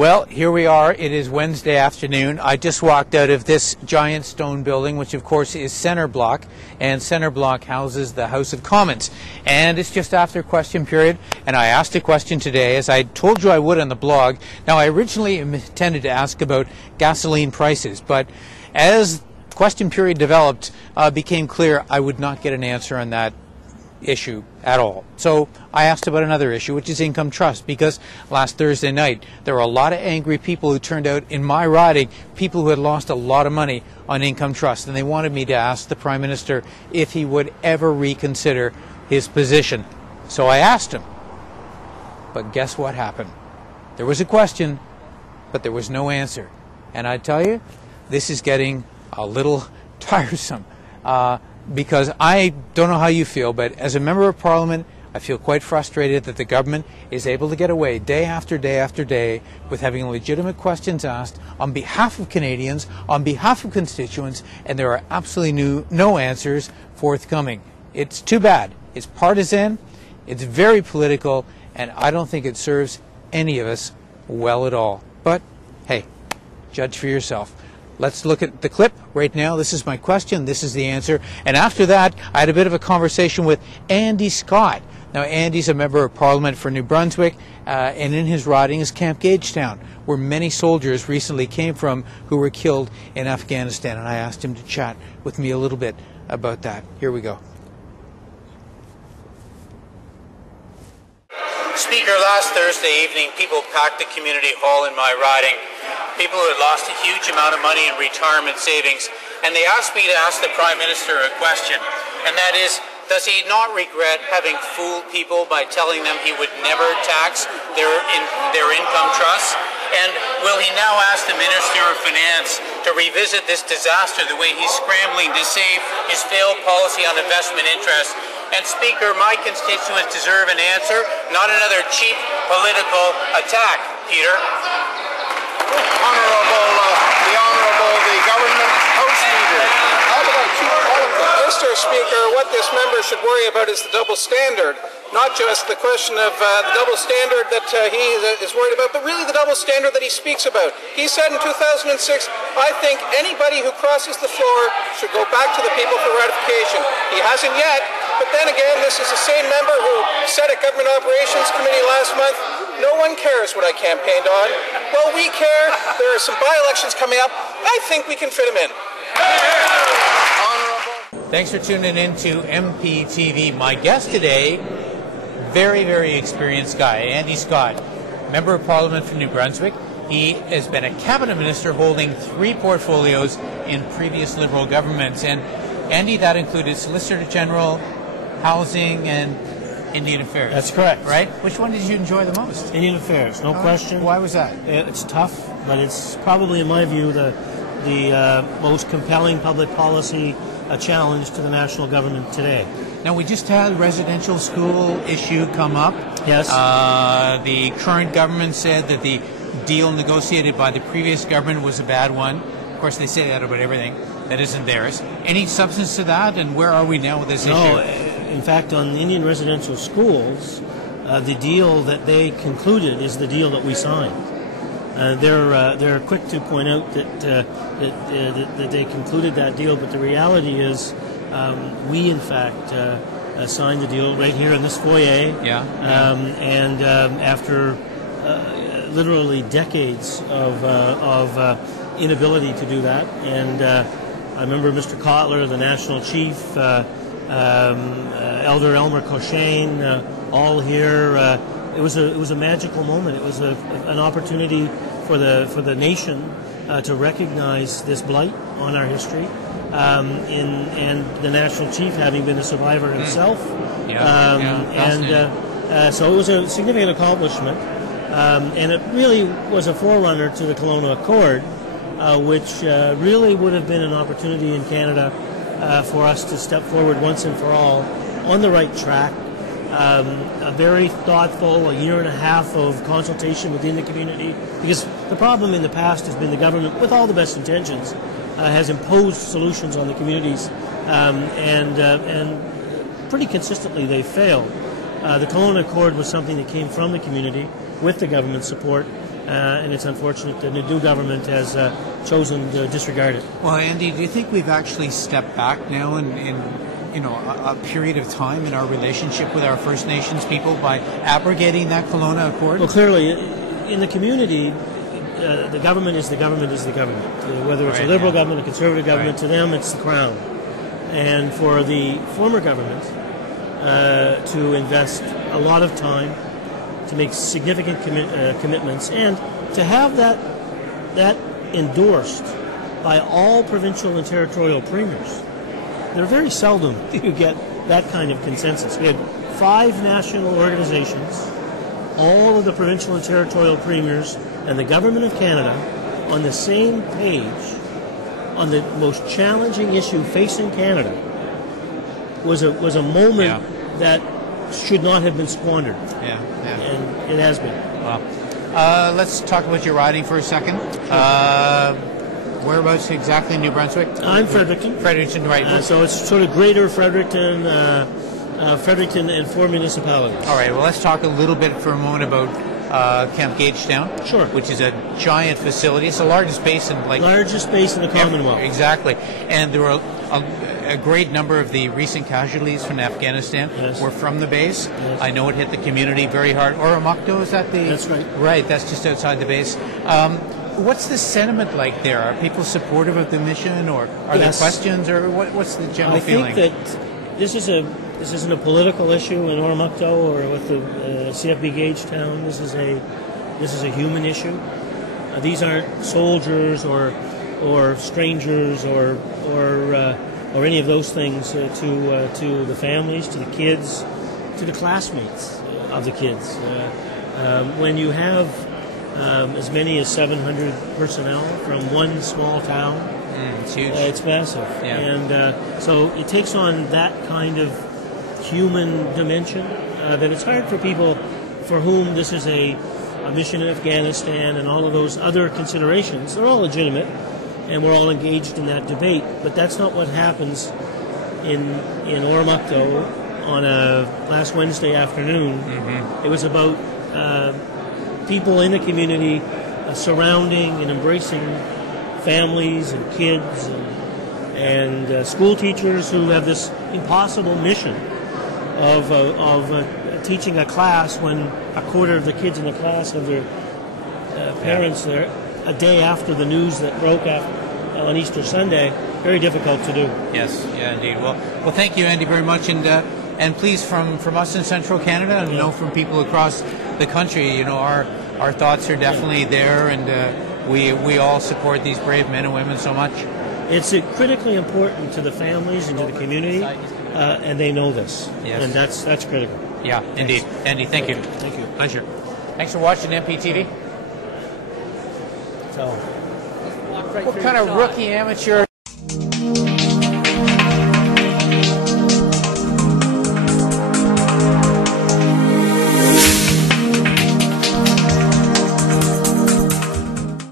Well, here we are. It is Wednesday afternoon. I just walked out of this giant stone building, which of course is Centre Block, and Centre Block houses the House of Commons. And it's just after question period, and I asked a question today, as I told you I would on the blog. Now, I originally intended to ask about gasoline prices, but as question period developed, became clear I would not get an answer on that issue at all. So I asked about another issue, which is income trust, because last Thursday night there were a lot of angry people who turned out in my riding, people who had lost a lot of money on income trust, and they wanted me to ask the Prime Minister if he would ever reconsider his position. So I asked him, but guess what happened? There was a question, but there was no answer. And I tell you, this is getting a little tiresome. Because I don't know how you feel, but as a member of Parliament, I feel quite frustrated that the government is able to get away day after day after day with having legitimate questions asked on behalf of Canadians, on behalf of constituents, and there are absolutely no answers forthcoming. It's too bad. It's partisan, it's very political, and I don't think it serves any of us well at all. But hey, judge for yourself. Let's look at the clip right now. This is my question. This is the answer. And after that, I had a bit of a conversation with Andy Scott. Now, Andy's a member of Parliament for New Brunswick, and in his riding is Camp Gagetown, where many soldiers recently came from who were killed in Afghanistan. And I asked him to chat with me a little bit about that. Here we go. Speaker, last Thursday evening, people packed the community hall in my riding. People who had lost a huge amount of money in retirement savings, and they asked me to ask the Prime Minister a question, and that is, does he not regret having fooled people by telling them he would never tax their income trusts? And will he now ask the Minister of Finance to revisit this disaster the way he's scrambling to save his failed policy on investment interest? And Speaker, my constituents deserve an answer, not another cheap political attack. Peter? The Government House Leader. Mr. Speaker, what this member should worry about is the double standard. Not just the question of the double standard that he is worried about, but really the double standard that he speaks about. He said in 2006, I think anybody who crosses the floor should go back to the people for ratification. He hasn't yet, but then again, this is the same member who said at Government Operations Committee last month, no one cares what I campaigned on. Well, we care. There are some by-elections coming up. I think we can fit them in. Thanks for tuning in to MPtv. My guest today, very, very experienced guy, Andy Scott, Member of Parliament for New Brunswick. He has been a cabinet minister holding 3 portfolios in previous Liberal governments. And Andy, that included Solicitor General, Housing, and Indian Affairs. That's correct. Right? Which one did you enjoy the most? Indian Affairs, no question. Why was that? It's tough, but it's probably, in my view, the most compelling public policy challenge to the national government today. Now, we just had a residential school issue come up. Yes. The current government said that the deal negotiated by the previous government was a bad one. Of course, they say that about everything that isn't theirs. Any substance to that, and where are we now with this issue? No, in fact, on the Indian residential schools, the deal that they concluded is the deal that we signed. They're quick to point out that they concluded that deal, but the reality is we, in fact, signed the deal right here in this foyer. Yeah. And after literally decades of inability to do that, and I remember Mr. Kotler, the national chief, Elder Elmer Cochane, all here. It was a magical moment. It was an opportunity for the nation to recognize this blight on our history, and the national chief having been a survivor himself. So it was a significant accomplishment, and it really was a forerunner to the Kelowna Accord, which really would have been an opportunity in Canada for us to step forward once and for all on the right track. A very thoughtful, a year and a half of consultation within the community, because the problem in the past has been the government, with all the best intentions, has imposed solutions on the communities, and pretty consistently they failed. The Kelowna Accord was something that came from the community with the government support, and it's unfortunate that the new government has chosen to disregard it. Well, Andy, do you think we've actually stepped back now in a period of time in our relationship with our First Nations people by abrogating that Kelowna Accord? Well, clearly, in the community, the government is the government is the government. Whether it's a Liberal government, a Conservative government, to them it's the Crown. And for the former government to invest a lot of time, to make significant commitments, and to have that endorsed by all provincial and territorial premiers. They're very seldom do you get that kind of consensus. We had 5 national organizations, all of the provincial and territorial premiers, and the Government of Canada on the same page on the most challenging issue facing Canada. Was a moment that should not have been squandered. And it has been. Wow. Let's talk about your riding for a second. Whereabouts exactly in New Brunswick? I'm Fredericton. Fredericton, right. So it's sort of greater Fredericton, Fredericton and 4 municipalities. All right, well, let's talk a little bit for a moment about Camp Gagetown, sure, which is a giant facility. It's the largest basin. Largest base in the Commonwealth. Exactly. And there were a great number of the recent casualties from Afghanistan were from the base. Yes. I know it hit the community very hard. Oramakto, is that the... That's right. Right, that's just outside the base. What's the sentiment like there? Are people supportive of the mission, or are there questions, or what's the general feeling? I think that this isn't a political issue in Oramakto or with the CFB Gagetown. This is a human issue. These aren't soldiers or strangers or any of those things to the families, to the kids, to the classmates of the kids. When you have as many as 700 personnel from one small town, it's huge. It's massive. Yeah. And so it takes on that kind of human dimension that it's hard for people for whom this is a mission in Afghanistan and all of those other considerations. They're all legitimate, and we're all engaged in that debate, but that's not what happens in Oramakto on a last Wednesday afternoon. Mm-hmm. It was about people in the community surrounding and embracing families and kids and school teachers who have this impossible mission of teaching a class when a quarter of the kids in the class have their parents there a day after the news that broke on Easter Sunday. Very difficult to do. Yes, yeah, indeed. Well, thank you, Andy, very much, and please, from us in Central Canada, and from people across the country, our thoughts are definitely there, and we all support these brave men and women so much. It's critically important to the families and to the community, and they know this. Yes. And that's critical. Yeah, thanks. Indeed. Andy, thank you. Thank you. Pleasure. Thanks for watching MPtv. So, what kind of rookie amateur